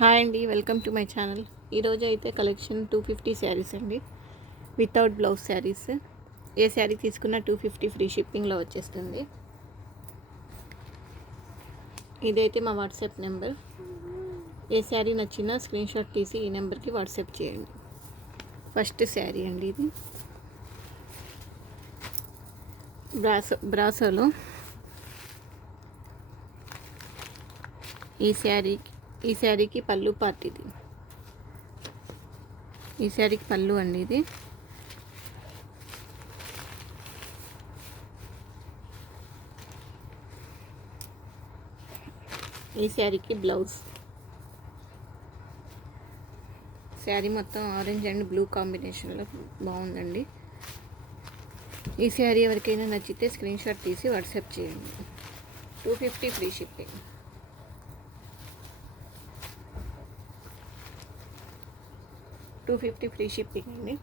Hi అండి, welcome to my channel. ఈరోజు అయితే కలెక్షన్ 250 శారీస్ అండి, వితౌట్ బ్లౌజ్ శారీస్. ఏ శారీ తీసుకున్నా 250 ఫ్రీ షిప్పింగ్లో వచ్చేస్తుంది. ఇదైతే మా వాట్సాప్ నెంబర్. ఏ శారీ నచ్చినా స్క్రీన్ షాట్ తీసి ఈ నెంబర్కి వాట్సాప్ చేయండి. ఫస్ట్ శారీ అండి, ఇది బ్రాసోలో. ఈ శారీకి పళ్ళు పార్ట్ ఇది. ఈ శారీకి పళ్ళు అండి ఇది. ఈ శారీకి బ్లౌజ్. శారీ మొత్తం ఆరెంజ్ అండ్ బ్లూ కాంబినేషన్లో బాగుందండి. ఈ శారీ ఎవరికైనా నచ్చితే స్క్రీన్ షాట్ తీసి వాట్సాప్ చేయండి. 250 ఫ్రీ షిప్పింగ్. 250 ఫ్రీ షిప్పింగ్ అండి.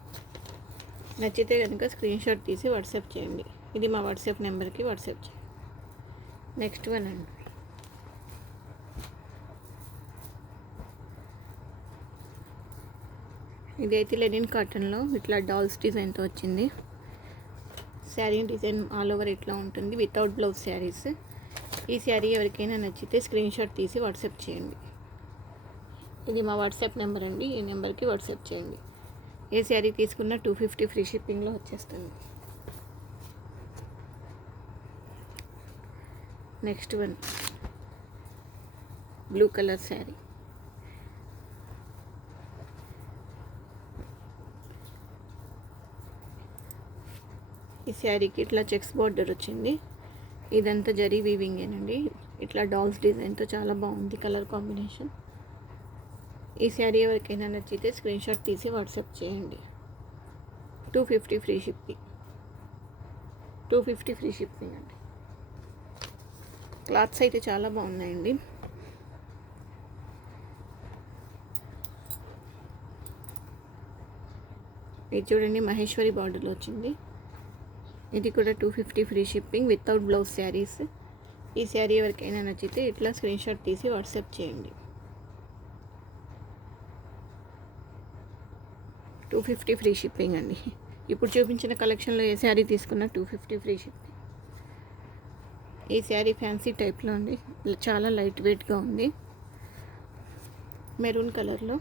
నచ్చితే కనుక స్క్రీన్ షాట్ తీసి వాట్సాప్ చేయండి. ఇది మా వాట్సాప్ నెంబర్కి వాట్సాప్ చేయండి. నెక్స్ట్ వన్ అండి, ఇదైతే లెనిన్ కాటన్లో ఇట్లా డాల్స్ డిజైన్తో వచ్చింది. శారీ డిజైన్ ఆల్ ఓవర్ ఇట్లా ఉంటుంది, వితౌట్ బ్లౌజ్ శారీస్. ఈ శారీ ఎవరికైనా నచ్చితే స్క్రీన్ షాట్ తీసి వాట్సాప్ చేయండి. ఇది మా వాట్సాప్ నెంబర్ అండి, ఈ నెంబర్కి వాట్సాప్ చేయండి. ఏ శారీ తీసుకున్నా 250 ఫ్రీ షిప్పింగ్లో వచ్చేస్తుంది. Next one, blue colour sari. ఈ శారీకి ఇట్లా చెక్స్ బార్డర్ వచ్చింది. ఇదంతా జరీ వీవింగేనండి. ఇట్లా డాల్స్ డిజైన్తో చాలా బాగుంది కలర్ కాంబినేషన్. ఈ శారీ ఎవరికైనా నచ్చితే స్క్రీన్ షాట్ తీసి వాట్సాప్ చేయండి. 250 ఫ్రీ షిప్పింగ్. 250 ఫ్రీ షిప్పింగ్ అండి. క్లాత్స్ అయితే చాలా బాగున్నాయండి. ఇది చూడండి, మహేశ్వరి బార్డర్లో వచ్చింది. ఇది కూడా 250 free shipping, without blouse saris. ఈ శారీ ఎవరికైనా నచ్చితే ఇట్లా స్క్రీన్ షాట్ తీసి వాట్సాప్ చేయండి. 250 ఫ్రీ షిప్పింగ్ అండి. ఇప్పుడు చూపించిన కలెక్షన్లో ఏ శారీ తీసుకున్నా 250 ఫ్రీ షిప్పింగ్. ఈ శారీ ఫ్యాన్సీ టైప్లో ఉంది, చాలా లైట్ వెయిట్గా ఉంది, మెరూన్ కలర్లో.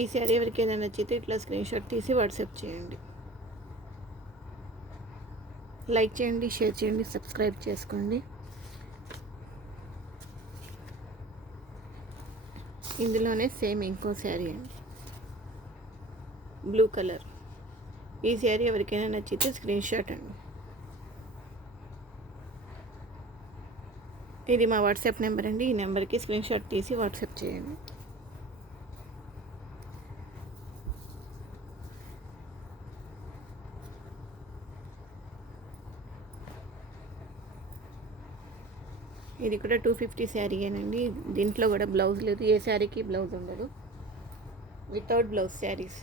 ఈ శారీ ఎవరికైనా నచ్చితే ఇట్లా స్క్రీన్ షాట్ తీసి వాట్సాప్ చేయండి. లైక్ చేయండి, షేర్ చేయండి, సబ్స్క్రైబ్ చేసుకోండి. ఇందులోనే సేమ్ ఇంకో శారీ అండి, బ్లూ కలర్. ఈ శారీ ఎవరికైనా నచ్చితే స్క్రీన్ షాట్ అండి. ఇది మా వాట్సాప్ నెంబర్ అండి, ఈ నెంబర్కి స్క్రీన్ షాట్ తీసి వాట్సాప్ చేయండి. ఇది కూడా 250 శారీయేనండి. దీంట్లో కూడా బ్లౌజ్ లేదు, ఏ శారీకి బ్లౌజ్ ఉండదు, వితౌట్ బ్లౌజ్ శారీస్.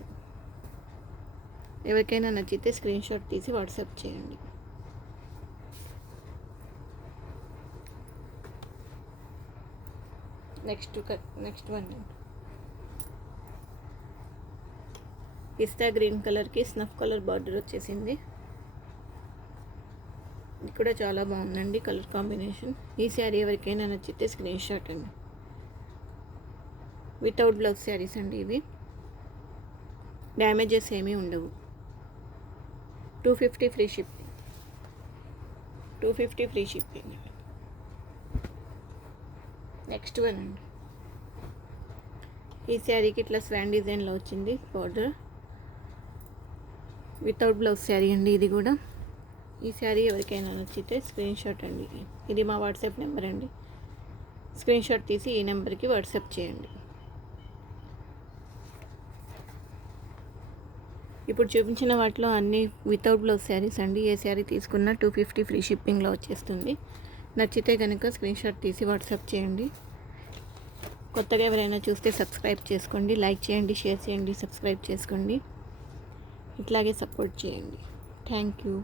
ఎవరికైనా నచ్చితే స్క్రీన్ షాట్ తీసి వాట్సాప్ చేయండి. నెక్స్ట్ వన్, పిస్తా గ్రీన్ కలర్కి స్నఫ్ కలర్ బార్డర్ వచ్చేసింది. ఇది కూడా చాలా బాగుందండి కలర్ కాంబినేషన్. ఈ శారీ ఎవరికైనా నచ్చితే స్క్రీన్ షాట్ అండి. వితౌట్ బ్లౌజ్ శారీస్ అండి ఇవి, డ్యామేజెస్ ఏమీ ఉండవు. 250 free shipping. 250 free shipping. Next one అండి, ఈ శారీకి ఇట్లా స్వాన్ డిజైన్లో వచ్చింది బార్డర్, వితౌట్ బ్లౌజ్ శారీ అండి ఇది కూడా. ఈ శారీ ఎవరికైనా నచ్చితే స్క్రీన్ షాట్ అండి. ఇది మా వాట్సాప్ నెంబర్ అండి, స్క్రీన్ షాట్ తీసి ఈ నెంబర్కి వాట్సాప్ చేయండి. ఇప్పుడు చూపించిన వాటిలో అన్నీ వితౌట్ బ్లౌజ్ శారీస్ అండి. ఏ శారీ తీసుకున్నా 250 ఫ్రీ షిప్పింగ్లో వచ్చేస్తుంది. నచ్చితే కనుక స్క్రీన్ షాట్ తీసి వాట్సాప్ చేయండి. కొత్తగా ఎవరైనా చూస్తే సబ్స్క్రైబ్ చేసుకోండి, లైక్ చేయండి, షేర్ చేయండి, సబ్స్క్రైబ్ చేసుకోండి. ఇట్లాగే సపోర్ట్ చేయండి. Thank you.